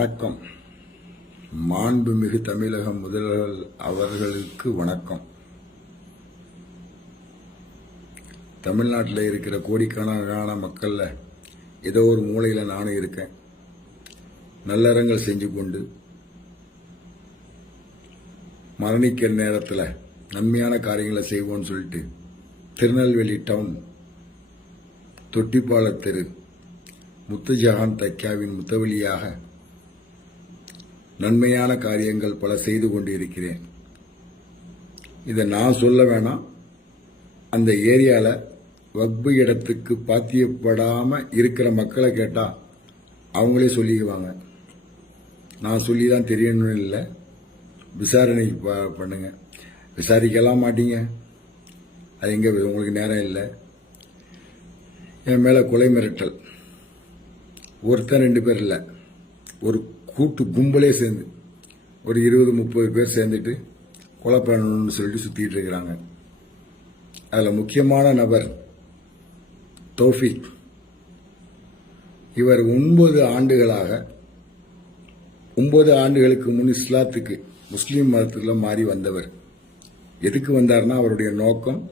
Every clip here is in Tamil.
வணக்கம். மாண்புமிகு தமிழக முதல்வர் அவர்களுக்கு வணக்கம். தமிழ்நாட்டில் இருக்கிற கோடிக்கணக்கான மக்கள்ல ஏதோ ஒரு மூலையில நானும் இருக்கேன். நல்லறங்கள் செஞ்சு கொண்டு மரணிக்கிற நேரத்தில் நன்மையான காரியங்களை செய்வோம்னு சொல்லிட்டு திருநெல்வேலி டவுன் தொட்டிப்பால தெரு முத்துஜஹான் தைக்காவின் முத்தவழியாக நன்மையான காரியங்கள் பல செய்து கொண்டு இருக்கிறேன். இதை நான் சொல்ல வேணாம், அந்த ஏரியாவில் வக்பு இடத்துக்கு பாத்தியப்படாமல் இருக்கிற மக்களை கேட்டால் அவங்களே சொல்லிக்குவாங்க. நான் சொல்லி தான் தெரியணும்னு இல்லை, விசாரணை பண்ணுங்க. விசாரிக்கலாம் மாட்டீங்க, அது எங்கே உங்களுக்கு நேரம் இல்லை. என் மேலே கொலை மிரட்டல், ஒருத்தன் 2 பேர் இல்லை, ஒரு கூட்டு கும்பலே சேர்ந்து ஒரு 20-30 பேர் சேர்ந்துட்டு கொலை பண்ணணும்னு சொல்லிட்டு சுற்றிட்டு இருக்கிறாங்க. அதில் முக்கியமான நபர் தௌஃபீக். இவர் 9 ஆண்டுகளுக்கு முன் இஸ்லாத்துக்கு முஸ்லீம் மதத்தில் மாறி வந்தவர். எதுக்கு வந்தார்னா அவருடைய நோக்கம்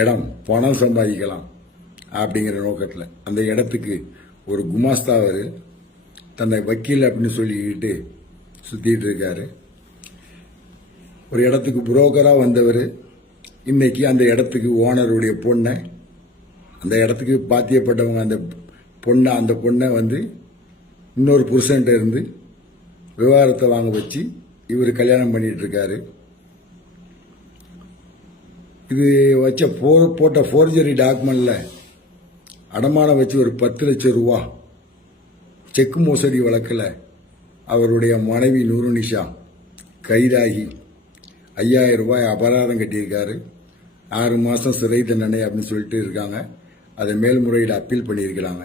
இடம், பணம் சம்பாதிக்கலாம் அப்படிங்கிற நோக்கத்தில் அந்த இடத்துக்கு ஒரு குமாஸ்தாவர் தன்னை வக்கீல் அப்படின்னு சொல்லிக்கிட்டு சுற்றிட்டு இருக்காரு. ஒரு இடத்துக்கு புரோக்கராக வந்தவர் இன்னைக்கு அந்த இடத்துக்கு ஓனருடைய பொண்ணை, அந்த இடத்துக்கு பாத்தியப்பட்டவங்க அந்த பொண்ணை வந்து இன்னொரு புருஷன்ட்ட இருந்து விவாகரத்தை வாங்க வச்சு இவர் கல்யாணம் பண்ணிட்டு இருக்காரு. இது வச்ச போட்ட ஃபோர்ஜரி டாக்குமெண்ட்ல அடமானம் வச்சு ஒரு 10 லட்சம் ரூபா செக் மோசடி வழக்கில் அவருடைய மனைவி நூருநிஷா கைதாகி 5000 ரூபாய் அபராதம் கட்டியிருக்காரு. 6 மாதம் சிறை தண்டனை அப்படின்னு சொல்லிட்டு இருக்காங்க. அதை மேல்முறையீடு அப்பீல் பண்ணியிருக்கிறாங்க.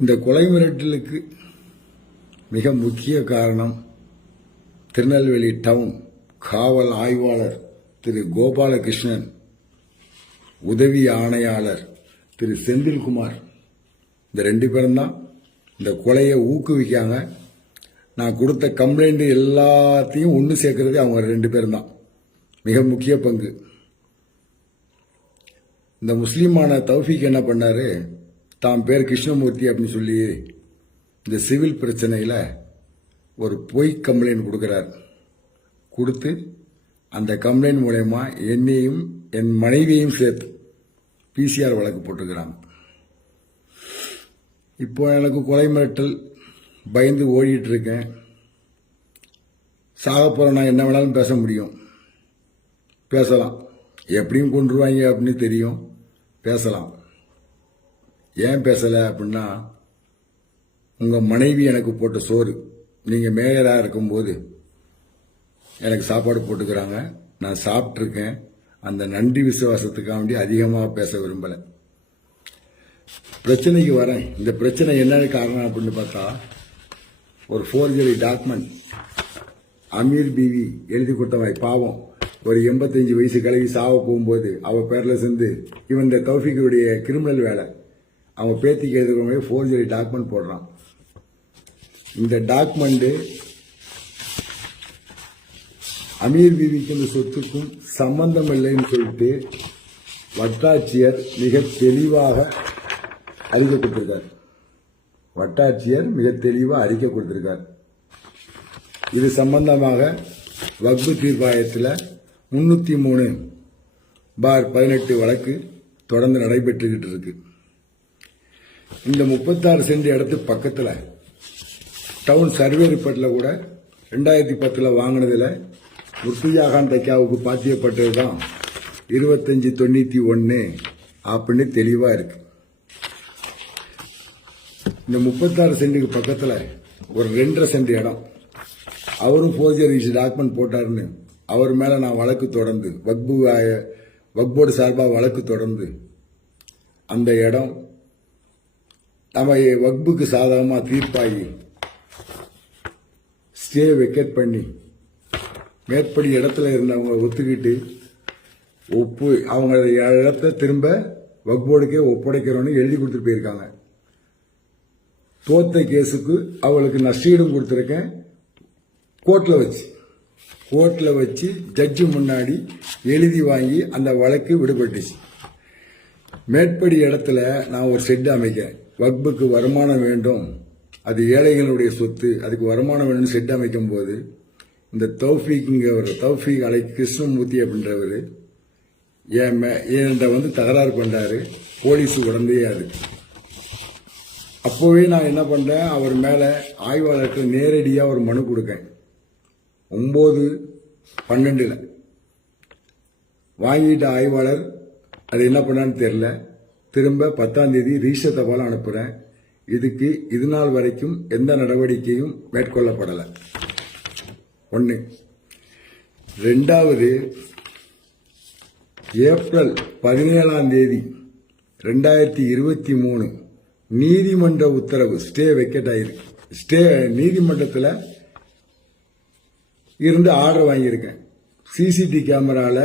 இந்த கொலை மிரட்டலுக்கு மிக முக்கிய காரணம் திருநெல்வேலி டவுன் காவல் ஆய்வாளர் திரு கோபாலகிருஷ்ணன், உதவி ஆணையாளர் திரு செந்தில்குமார், இந்த 2 பேரும் தான் இந்த கொலையை ஊக்குவிக்காங்க. நான் கொடுத்த கம்ப்ளைண்ட் எல்லாத்தையும் ஒன்று சேர்க்கறது அவங்க 2 பேரும் தான். மிக முக்கிய பங்கு. இந்த முஸ்லீமான தௌஃபீக் என்ன பண்ணாரு, தான் பேர் கிருஷ்ணமூர்த்தி அப்படின்னு சொல்லி இந்த சிவில் பிரச்சனையில் ஒரு பொய் கம்ப்ளைண்ட் கொடுக்குறார். கொடுத்து அந்த கம்ப்ளைண்ட் மூலயமா என்னையும் என் மனைவியையும் சேர்த்து பிசிஆர் வழக்கு போட்டுக்கிறாங்க. இப்போ எனக்கு கொலை மிரட்டல் பயந்து ஓடிட்டு இருக்கேன். சாக போற நான் என்ன வேணாலும் பேச முடியும், பேசலாம். எப்படியும் கொண்டுருவாங்க அப்படின்னு தெரியும், பேசலாம். ஏன் பேசலை அப்படின்னா, உங்கள் மனைவி எனக்கு போட்ட சோறு, நீங்கள் மேயராக இருக்கும்போது எனக்கு சாப்பாடு போட்டுக்கிறாங்க, நான் சாப்பிட்ருக்கேன். அந்த நன்றி விசுவாசத்துக்காக வேண்டி அதிகமாக பேச விரும்பலை. பிரச்சனைக்கு வரேன். இந்த பிரச்சனை என்னன்னு காரணம் அப்படின்னு பார்த்தா, ஒரு ஃபோர்ஜரி டாக்குமெண்ட் அமீர் பிவி எழுதி கொடுத்தவன் பாவம், ஒரு 85 வயசு கிளவி சாவ போகும்போது அவ பேர்ல சேர்ந்து இவன் இந்த தௌஃபீக்குடைய கிரிமினல் வேலை அவன் பேத்திக்கு எழுதுறவங்க ஃபோர்ஜரி டாக்குமெண்ட் போடுறான். இந்த டாக்குமெண்ட் அமீர் பிவிக்கு இந்த சொத்துக்கும் சம்பந்தம் இல்லைன்னு சொல்லிட்டு வட்டாட்சியர் மிக தெளிவாக அறிக்கை கொடுத்திருக்கார். அறிக்கை கொடுத்திருக்கார். இது சம்பந்தமாக வக்பு தீர்ப்பாயத்தில் 303/18 வழக்கு தொடர்ந்து நடைபெற்றுக்கிட்டு இருக்கு. இந்த 36 சென்ட் இடத்து பக்கத்தில் டவுன் சர்வே ரிப்போர்ட்டில் கூட 2010 வாங்கினதில் முத்துஜஹான் தைக்காவுக்கு பாத்தியப்பட்டது தான் 2591 அப்படின்னு தெளிவாக இருக்கு. இந்த 36 சென்ட்டுக்கு பக்கத்தில் ஒரு 2.5 சென்ட் இடம் அவரும் ஃபோர்ஜரி டாக்குமெண்ட் போட்டாருன்னு அவர் மேலே நான் வழக்கு தொடர்ந்து வக்போர்டு சார்பாக வழக்கு தொடர்ந்து அந்த இடம் நம்ம வக்புக்கு சாதகமாக தீர்ப்பாகி ஸ்டே வெக்கேட் பண்ணி மேற்படி இடத்துல இருந்தவங்க ஒத்துக்கிட்டு அவங்க இடத்த திரும்ப வக்போர்டுக்கே ஒப்படைக்கிறோன்னு எழுதி கொடுத்துட்டு போயிருக்காங்க. தோத்த கேஸுக்கு அவளுக்கு நஷ்டீடும் கொடுத்துருக்கேன். கோர்ட்டில் வச்சு ஜட்ஜு முன்னாடி எழுதி வாங்கி அந்த வழக்கு விடுபட்டுச்சு. மேற்படி இடத்துல நான் ஒரு ஷெட் அமைக்கேன். வக்புக்கு வருமானம் வேண்டும், அது ஏழைகளுடைய சொத்து, அதுக்கு வருமானம் வேணும்னு ஷெட் அமைக்கும் போது இந்த தௌஃபீக் அலை கிருஷ்ணமூர்த்தி அப்படின்றவர் என்கிட்ட வந்து தகராறு பண்ணாரு. போலீஸ் உடந்தையே அது. அப்போவே நான் என்ன பண்ணேன், அவர் மேலே ஆய்வாளருக்கு நேரடியாக ஒரு மனு கொடுக்கேன். 9/12 வாங்கிட்ட ஆய்வாளர் அது என்ன பண்ணான்னு தெரியல. திரும்ப 10ஆம் தேதி ரிஜிஸ்டர் தபால் அனுப்புகிறேன். இது நாள் வரைக்கும் எந்த நடவடிக்கையும் மேற்கொள்ளப்படலை. 1. 2வது, ஏப்ரல் 17ஆம் தேதி 2023 நீதிமன்ற உத்தரவு ஸ்டே வெக்கேட் ஆயிருக்கு. நீதிமன்றத்தில் இருந்து ஆர்டர் வாங்கியிருக்கேன். சிசிடிவி கேமராவில்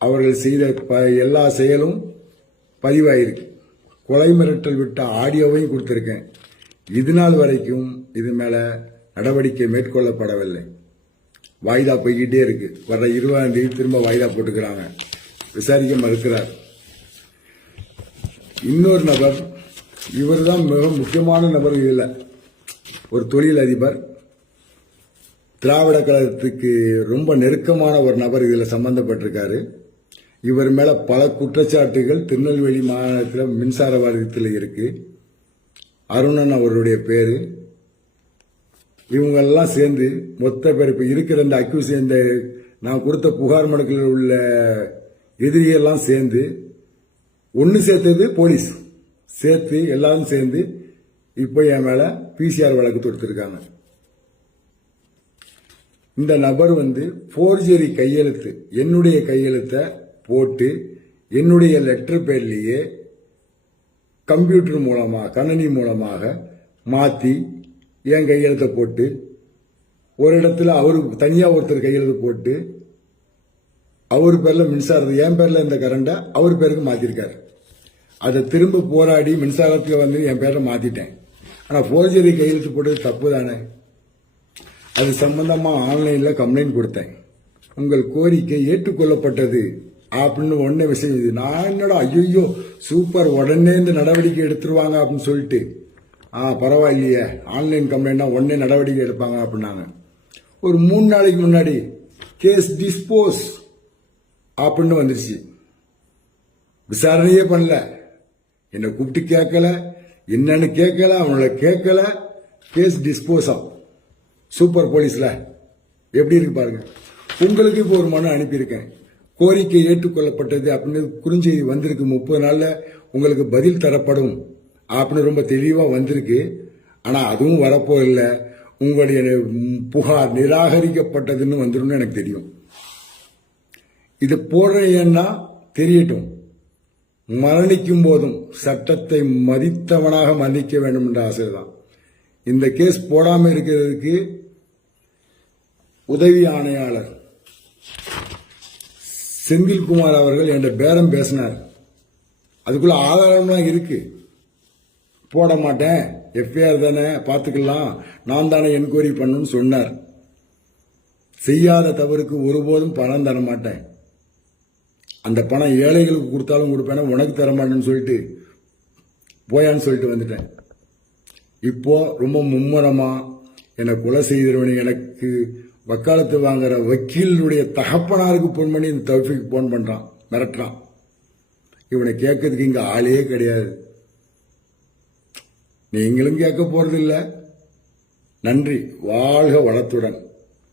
அவர்கள் செய்த எல்லா செயலும் பதிவாயிருக்கு. கொலை மிரட்டல் விட்ட ஆடியோவையும் கொடுத்திருக்கேன். இது நாள் வரைக்கும் இது மேல நடவடிக்கை மேற்கொள்ளப்படவில்லை. வாய்தா போய்கிட்டே இருக்கு. வர 20ஆம் தேதி திரும்ப வாய்தா போட்டுக்கிறாங்க. விசாரிக்க மறுக்கிறார். இன்னொரு நபர், இவர் தான் மிக முக்கியமான நபர். இதில் ஒரு தொழில் அதிபர், திராவிட கழகத்துக்கு ரொம்ப நெருக்கமான ஒரு நபர் இதில் சம்பந்தப்பட்டிருக்காரு. இவர் மேல பல குற்றச்சாட்டுகள் திருநெல்வேலி மாநிலத்தில் மின்சார வாரியத்தில் இருக்கு. அருணன் அவருடைய பேரு. இவங்கெல்லாம் சேர்ந்து மொத்த பேர் இப்ப இருக்கிற இந்த அக்யூஸ், இந்த நான் கொடுத்த புகார் மனுக்களில் உள்ள எதிரியெல்லாம் சேர்ந்து ஒன்று சேர்த்தது போலீஸ் சேர்த்து எல்லாரும் சேர்ந்து இப்போ என் மேல பிசிஆர் வழக்கு தொடுத்திருக்காங்க. இந்த நபர் வந்து போர்ஜரி கையெழுத்து, என்னுடைய கையெழுத்தை போட்டு என்னுடைய லெட்டர் பேர்லேயே கம்ப்யூட்டர் மூலமாக கணினி மூலமாக மாற்றி என் கையெழுத்தை போட்டு ஒரு இடத்துல அவரு தனியாக ஒருத்தர் கையெழுத்து போட்டு அவர் பேரில் மின்சாரத்தை என் பேரில் இந்த கரண்டை அவர் பேருக்கு மாற்றிருக்காரு. அதை திரும்ப போராடி மின்சாரத்தில் வந்து என் பேரை மாற்றிட்டேன். ஆனால் போர்ஜரி கையெழுத்து போட்டது தப்பு தானே. அது சம்பந்தமாக ஆன்லைனில் கம்ப்ளைண்ட் கொடுத்தேன். உங்கள் கோரிக்கை ஏற்றுக்கொள்ளப்பட்டது அப்படின்னு ஒன்னே விஷயம். இது நான் என்னடா ஐயோ சூப்பர், உடனே இந்த நடவடிக்கை எடுத்துருவாங்க அப்படின்னு சொல்லிட்டு, பரவாயில்லையே ஆன்லைன் கம்ப்ளைண்ட்னா உடனே நடவடிக்கை எடுப்பாங்க அப்படின்னாங்க. ஒரு 3 நாளைக்கு முன்னாடி கேஸ் டிஸ்போஸ் அப்படின்னு வந்துருச்சு. விசாரணையே பண்ணல, என்னை கூப்பிட்டு கேட்கல, என்னன்னு கேட்கல, அவங்கள கேட்கல, கேஸ் டிஸ்போஸ் ஆகும். சூப்பர் போலீஸ்ல எப்படி இருக்கு பாருங்க. உங்களுக்கு இப்போ ஒரு மனு அனுப்பியிருக்கேன், கோரிக்கை ஏற்றுக்கொள்ளப்பட்டது அப்படின்னு குறுஞ்செய்தி வந்திருக்கு. 30 நாள்ல உங்களுக்கு பதில் தரப்படும் அப்படின்னு ரொம்ப தெளிவா வந்திருக்கு. ஆனா அதுவும் வரப்போ இல்லை. உங்களுடைய புகார் நிராகரிக்கப்பட்டதுன்னு வந்துடும் எனக்கு தெரியும். இது போடுறேன்னா தெரியட்டும். மரணிக்கும் போதும் சட்டத்தை மதித்தவனாக மன்னிக்க வேண்டும் என்ற ஆசைதான். இந்த கேஸ் போடாம இருக்கிறதுக்கு உதவி ஆணையாளர் செந்தில்குமார் அவர்கள் என்ற பேரம் பேசினார். அதுக்குள்ள ஆதாரம்லாம் இருக்கு. போட மாட்டேன், எஃப்ஐஆர் தானே பார்த்துக்கலாம், நான் தானே என்கொயரி பண்ணணும்னு சொன்னார். செய்யாத தவறுக்கு ஒருபோதும் பணம் தர மாட்டேன், அந்த பணம் ஏழைகளுக்கு கொடுத்தாலும் கொடுப்பேன், உனக்கு தர மாட்டேன்னு சொல்லிட்டு போயான்னு சொல்லிட்டு வந்துட்டேன். இப்போ ரொம்ப மும்முரமா என்னை கொலை செய்தவனை எனக்கு வக்காலத்து வாங்குற வக்கீலுடைய தகப்பனாருக்கு போன் பண்ணி இந்த தௌஃபீக் போன் பண்றான், மிரட்டுறான். இவனை கேட்கறதுக்கு இங்க ஆளே கிடையாது. நீங்களும் கேட்க போறதில்ல. நன்றி. வாழ்க வளத்துடன்.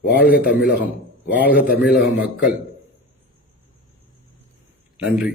வாழ்க தமிழகம். வாழ்க தமிழக மக்கள். நன்றி.